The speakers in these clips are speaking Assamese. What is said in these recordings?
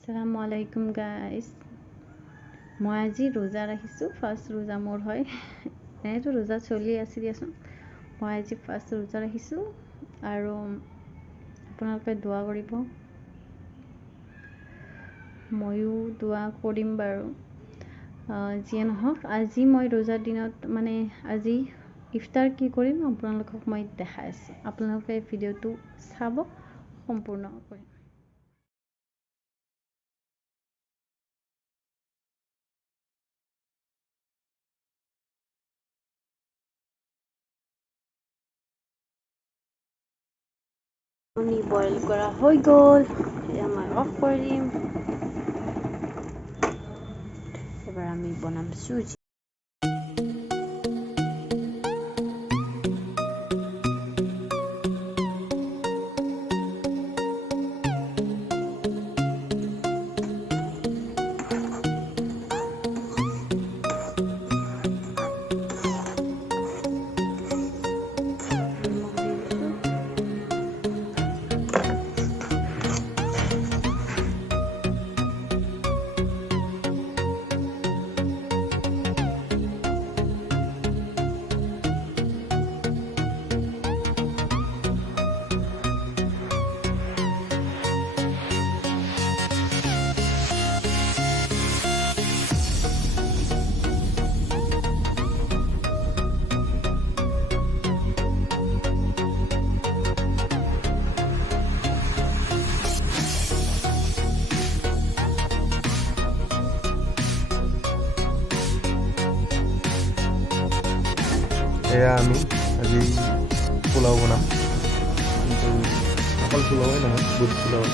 আসসালামু আলাইকুম গাইজ মই আজি ৰোজা ৰাখিছোঁ ফাৰ্ষ্ট ৰোজা মোৰ হয় এনেতো ৰোজা চলি আছে দিয়াচোন মই আজি ফাৰ্ষ্ট ৰোজা ৰাখিছোঁ আৰু আপোনালোকে দোৱা কৰিব ময়ো দোৱা কৰিম বাৰু যিয়ে নহওক আজি মই ৰোজাৰ দিনত মানে আজি ইফতাৰ কি কৰিম আপোনালোকক মই দেখাই আছোঁ আপোনালোকে ভিডিঅ'টো চাব সম্পূৰ্ণ কৰি আমি বইল কৰা হৈ গ'ল এতিয়া মই অফ কৰিম এবাৰ আমি বনাম চুজি এয়া আমি আজি পোলাও বনাম কিন্তু অকল পোলাওৱে নহয় বুট পোলাও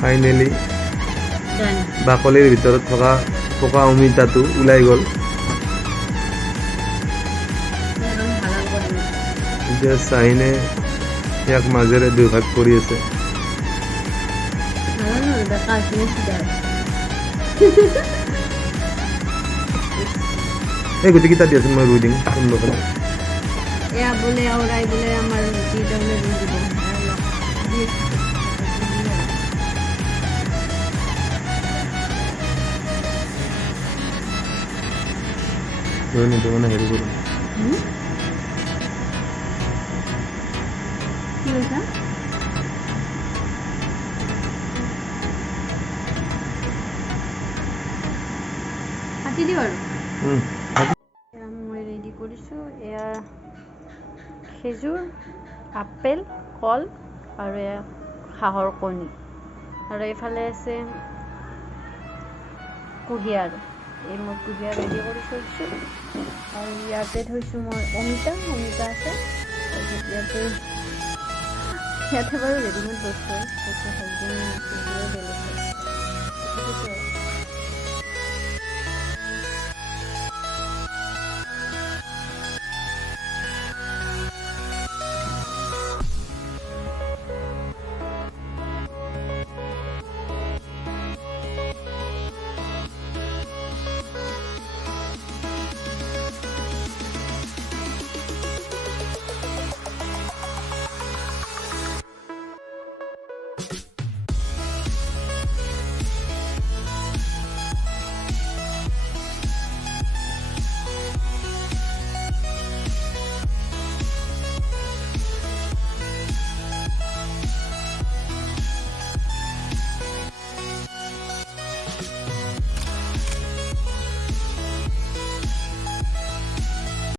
ফাইনেলি Done. বাকলিৰ ভিতৰত থকা পকা অমিতাটো ওলাই গ'ল। একদম হালাল কৰি দিম। এতিয়া চাহিনে ইয়াক মাজেৰে দুভাগ কৰি আছে। হালাল নহয়, বেকাৰ আছিলে চিধা। এই গোটেইকেইটা দিয়াচোন, মই ৰুই দিম কোনোবাফালে। এয়া বোলে আওৰাই বোলে আমাৰ ৰুটি তাৰমানে ৰুই দিব। ৰুই নিদিওঁ মানে হেৰি কৰিম। কি কৈছা? কাটি দিওঁ আৰু। এয়া মই ৰেডি কৰিছোঁ। এয়া খেজুৰ, আপেল, কল আৰু এয়া হাঁহৰ কণী আৰু এইফালে আছে কুঁহিয়াৰ। এই মই কুঁহিয়াৰ ৰেডি কৰি থৈছোঁ আৰু ইয়াতে থৈছোঁ মই অমিতা আছে। তাৰপিছত ইয়াতে বাৰু ৰেডিমেড বস্তু হয়, সেইটো হাজবেণ্ডে বেলেগ হয়।